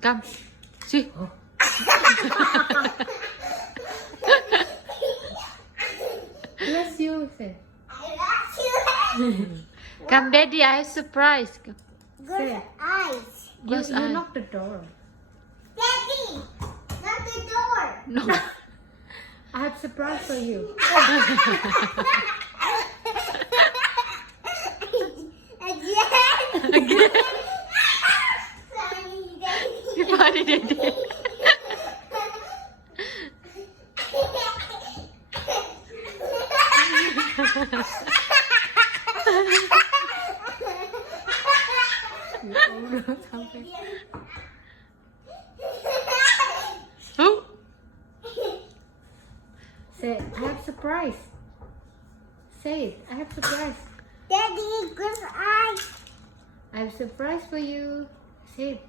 Come. See. Bless you. Say. Come, Daddy. I have surprise. Come. Good eyes. Yes, You I. knock the door. Daddy, not the door. No. I have surprise for you. Again. Funny, Daddy. Oh. Say, I have surprise. Say it. I have surprise. Daddy, good eyes. I have surprise for you. Say it.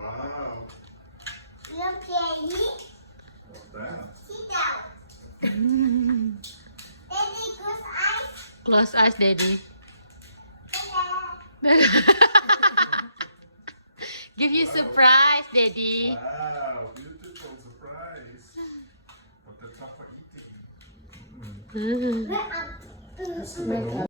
Wow. You okay? What's that? Sit down. Daddy, good eyes. Close eyes, Daddy. Ta-da. Give you surprise, Daddy. Wow, beautiful surprise. But the top for eating. Look up. Make